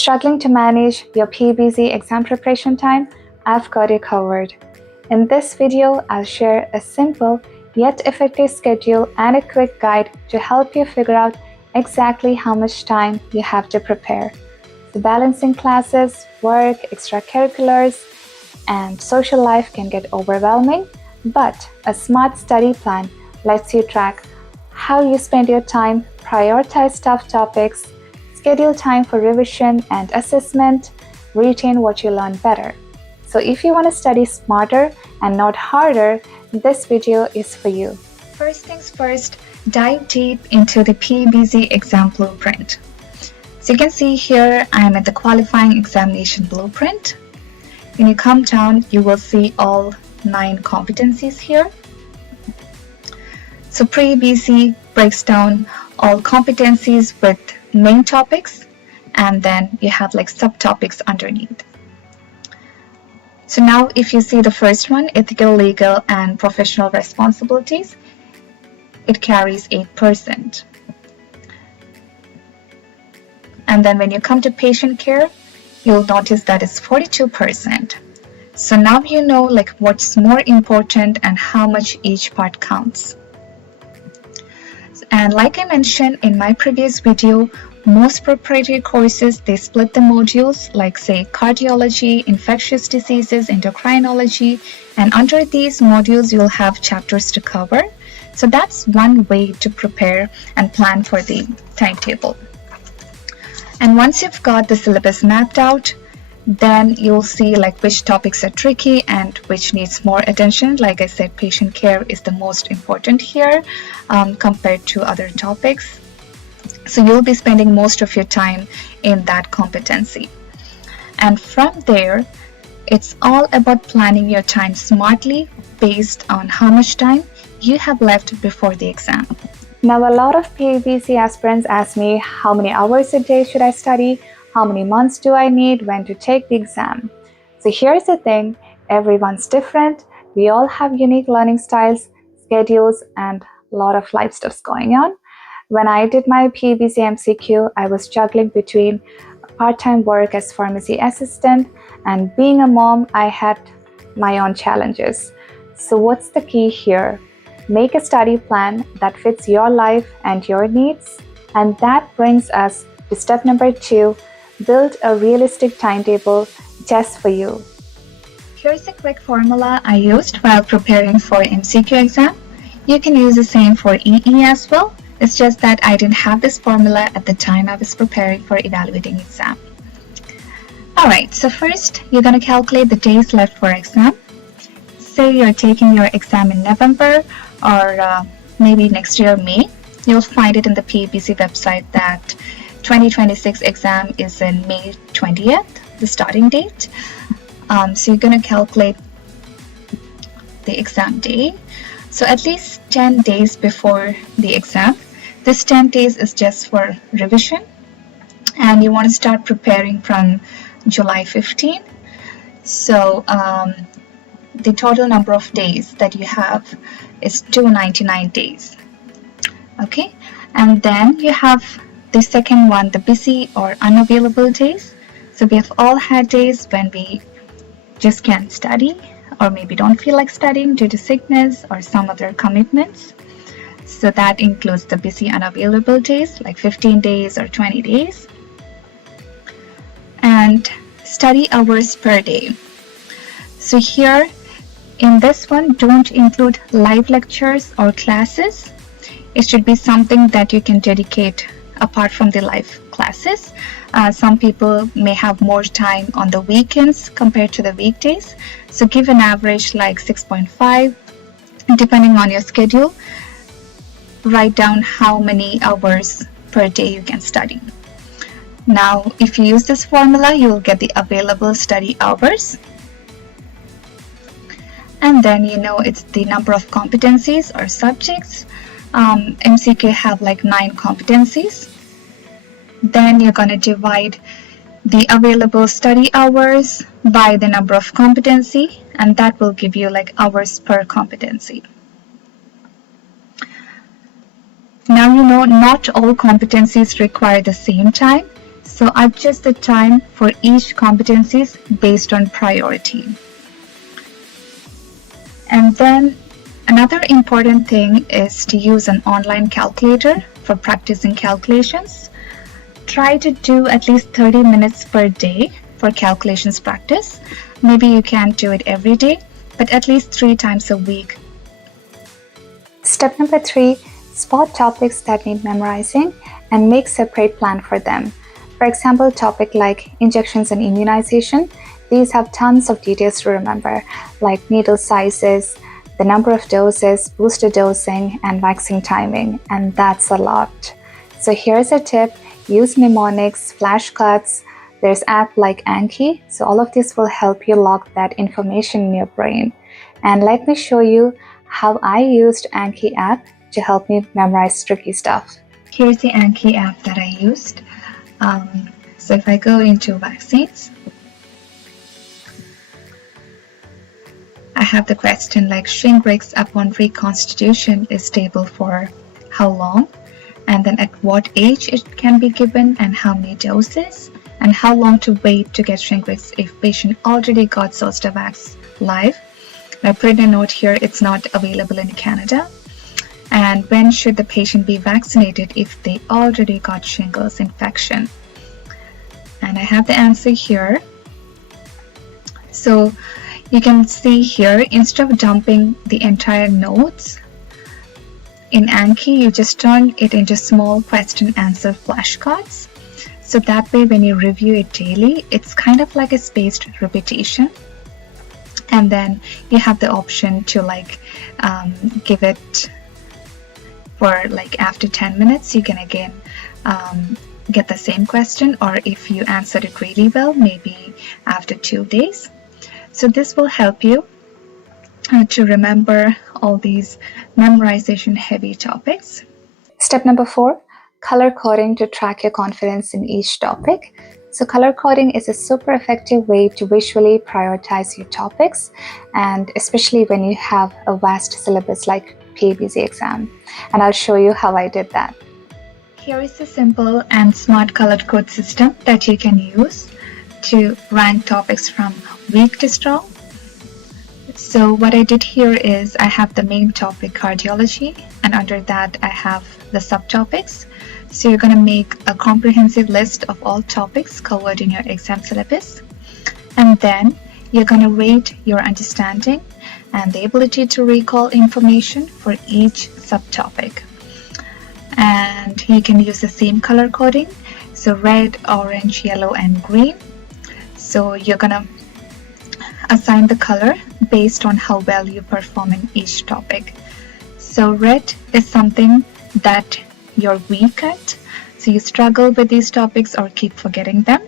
Struggling to manage your PEBC exam preparation time? I've got you covered. In this video, I'll share a simple yet effective schedule and a quick guide to help you figure out exactly how much time you have to prepare. So balancing classes, work, extracurriculars, and social life can get overwhelming, but a smart study plan lets you track how you spend your time, prioritize tough topics, schedule time for revision and assessment, retain what you learn better. So if you want to study smarter and not harder, this video is for you. First things first, dive deep into the PEBC exam blueprint. So you can see here, I am at the qualifying examination blueprint. When you come down, you will see all 9 competencies here. So PEBC breaks down all competencies with main topics, and then you have like subtopics underneath. So now if you see the first one, ethical, legal, and professional responsibilities, it carries 8%. And then when you come to patient care, you'll notice that it's 42%. So now you know like what's more important and how much each part counts. And like I mentioned in my previous video, most preparatory courses, they split the modules like say cardiology, infectious diseases, endocrinology, and under these modules you'll have chapters to cover. So that's one way to prepare and plan for the timetable. And once you've got the syllabus mapped out, then you'll see like which topics are tricky and which needs more attention. Like I said, patient care is the most important here compared to other topics. So you'll be spending most of your time in that competency. And from there, it's all about planning your time smartly based on how much time you have left before the exam. Now, a lot of PEBC aspirants ask me how many hours a day should I study, how many months do I need, when to take the exam. So here's the thing, everyone's different. We all have unique learning styles, schedules, and a lot of life stuffs going on. When I did my PEBC MCQ, I was juggling between part-time work as pharmacy assistant and being a mom, I had my own challenges. So what's the key here? Make a study plan that fits your life and your needs. And that brings us to step number 2, build a realistic timetable just for you. Here's a quick formula I used while preparing for MCQ exam. You can use the same for EE as well. It's just that I didn't have this formula at the time I was preparing for evaluating exam. Alright, so first you're going to calculate the days left for exam. Say you're taking your exam in November or maybe next year May. You'll find it in the PEBC website that 2026 exam is in May 20th, the starting date. So you're going to calculate the exam day. So at least 10 days before the exam. This 10 days is just for revision, and you want to start preparing from July 15. So the total number of days that you have is 299 days. Okay, and then you have the second one, the busy or unavailable days. So we have all had days when we just can't study or maybe don't feel like studying due to sickness or some other commitments. So that includes the busy unavailable days like 15 days or 20 days. And study hours per day. So here in this one, don't include live lectures or classes. It should be something that you can dedicate apart from the live classes. Some people may have more time on the weekends compared to the weekdays. So give an average like 6.5 depending on your schedule. Write down how many hours per day you can study. Now, if you use this formula, you will get the available study hours. And then you know it's the number of competencies or subjects. MCQ have like 9 competencies. Then you're going to divide the available study hours by the number of competency, and that will give you like hours per competency. Now you know not all competencies require the same time. So adjust the time for each competencies based on priority. And then another important thing is to use an online calculator for practicing calculations. Try to do at least 30 minutes per day for calculations practice. Maybe you can't do it every day, but at least 3 times a week. Step number 3, spot topics that need memorizing and make separate plan for them. For example, topic like injections and immunization, these have tons of details to remember, like needle sizes, the number of doses, booster dosing, and vaccine timing, and that's a lot. So here's a tip, use mnemonics, flashcards, there's app like Anki, so all of this will help you lock that information in your brain. And let me show you how I used Anki app to help me memorize tricky stuff. Here's the Anki app that I used. So if I go into vaccines, I have the question like Shingrix upon reconstitution is stable for how long, and then at what age it can be given and how many doses, and how long to wait to get Shingrix if patient already got Zostavax live. I put a note here, it's not available in Canada. And when should the patient be vaccinated if they already got shingles infection? And I have the answer here. So you can see here, instead of dumping the entire notes in Anki, you just turn it into small question answer flashcards. So that way when you review it daily, it's kind of like a spaced repetition. And then you have the option to give it for after 10 minutes, you can again get the same question, or if you answered it really well, maybe after 2 days. So this will help you to remember all these memorization heavy topics. Step number 4, color coding to track your confidence in each topic. So color coding is a super effective way to visually prioritize your topics, and especially when you have a vast syllabus like PEBC exam. And I'll show you how I did that. Here is a simple and smart colored code system that you can use to rank topics from weak to strong. So what I did here is I have the main topic cardiology, and under that I have the subtopics. So you're going to make a comprehensive list of all topics covered in your exam syllabus, and then you're going to rate your understanding and the ability to recall information for each subtopic. And you can use the same color coding, so red, orange, yellow, and green. So you're going to assign the color based on how well you perform in each topic. So red is something that you're weak at, so you struggle with these topics or keep forgetting them.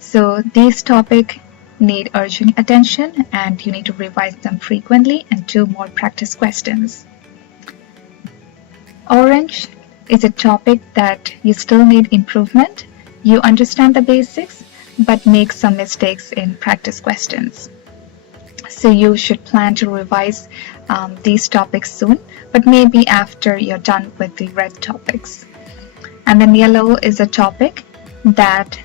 So these topics need urgent attention and you need to revise them frequently and do more practice questions. Orange is a topic that you still need improvement. You understand the basics but make some mistakes in practice questions. So you should plan to revise these topics soon, but maybe after you're done with the red topics. And then yellow is a topic that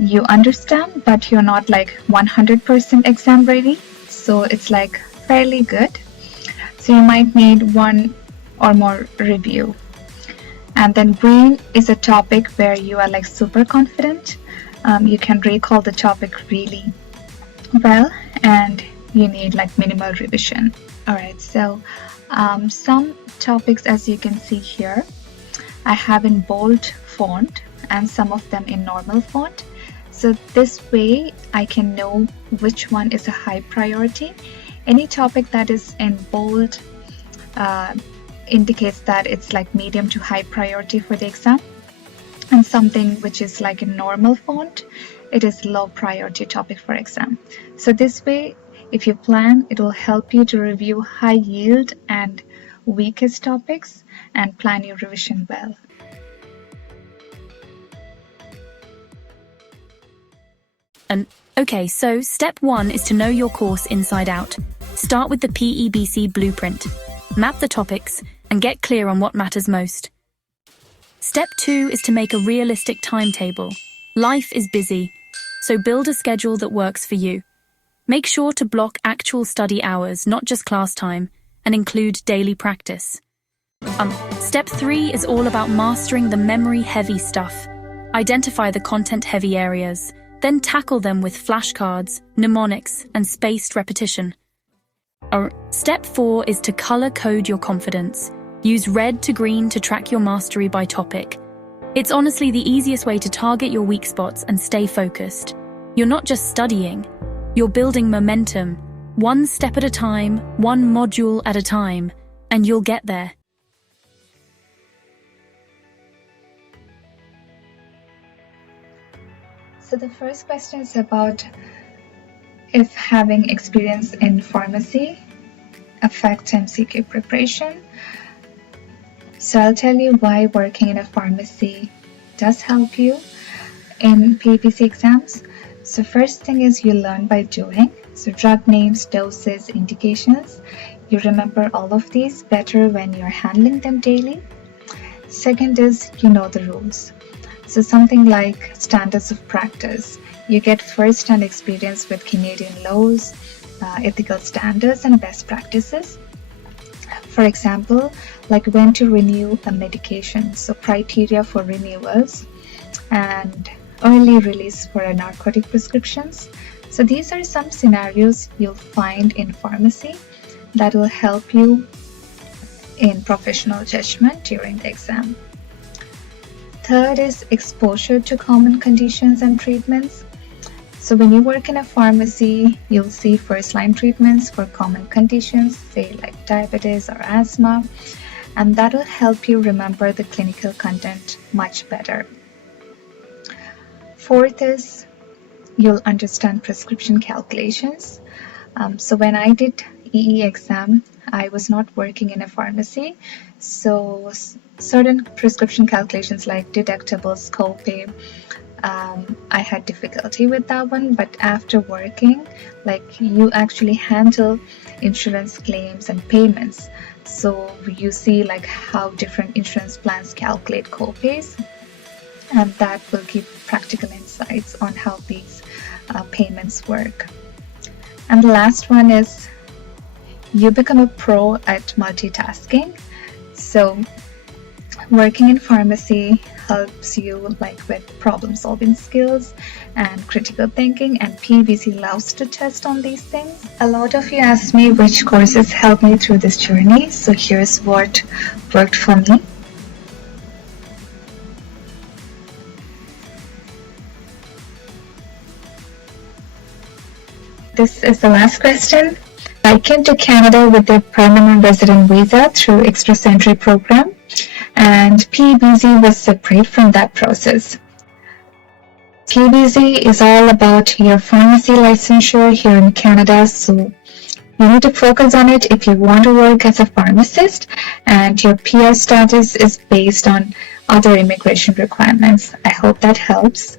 you understand, but you're not 100% exam ready. So it's fairly good. So you might need one or more review. And then green is a topic where you are super confident. You can recall the topic really well and you need minimal revision. Alright, so some topics, as you can see here, I have in bold font and some of them in normal font. So this way I can know which one is a high priority. Any topic that is in bold indicates that it's medium to high priority for the exam, and something which is in normal font, it is low priority topic for exam. So this way, if you plan, it will help you to review high yield and weakest topics and plan your revision well. Okay, so step 1 is to know your course inside out. Start with the PEBC blueprint. Map the topics and get clear on what matters most. Step 2 is to make a realistic timetable. Life is busy, so build a schedule that works for you. Make sure to block actual study hours, not just class time, and include daily practice. Step 3 is all about mastering the memory-heavy stuff. Identify the content-heavy areas, then tackle them with flashcards, mnemonics, and spaced repetition. Step 4 is to color code your confidence. Use red to green to track your mastery by topic. It's honestly the easiest way to target your weak spots and stay focused. You're not just studying, you're building momentum, one step at a time, one module at a time, and you'll get there. So the first question is about if having experience in pharmacy affects MCQ preparation. So I'll tell you why working in a pharmacy does help you in PEBC exams. So first thing is you learn by doing. So drug names, doses, indications. You remember all of these better when you're handling them daily. Second is you know the rules. So something like standards of practice. You get first-hand experience with Canadian laws, ethical standards, and best practices. For example, like when to renew a medication, so criteria for renewals, and early release for narcotic prescriptions. So these are some scenarios you'll find in pharmacy that will help you in professional judgment during the exam. Third is exposure to common conditions and treatments. So when you work in a pharmacy, you'll see first-line treatments for common conditions, say like diabetes or asthma, and that will help you remember the clinical content much better. Fourth is you'll understand prescription calculations. So when I did EE exam, I was not working in a pharmacy, so certain prescription calculations like deductibles, copay, I had difficulty with that one, but after working, like you actually handle insurance claims and payments. So you see like how different insurance plans calculate copays, and that will give practical insights on how these payments work. And the last one is you become a pro at multitasking. So working in pharmacy helps you like with problem solving skills and critical thinking, and PEBC loves to test on these things. A lot of you asked me which courses helped me through this journey, so here's what worked for me. This is the last question. I came to Canada with a permanent resident visa through Extra Entry program, and PEBC was separate from that process. PEBC is all about your pharmacy licensure here in Canada, so you need to focus on it if you want to work as a pharmacist, and your PR status is based on other immigration requirements. I hope that helps.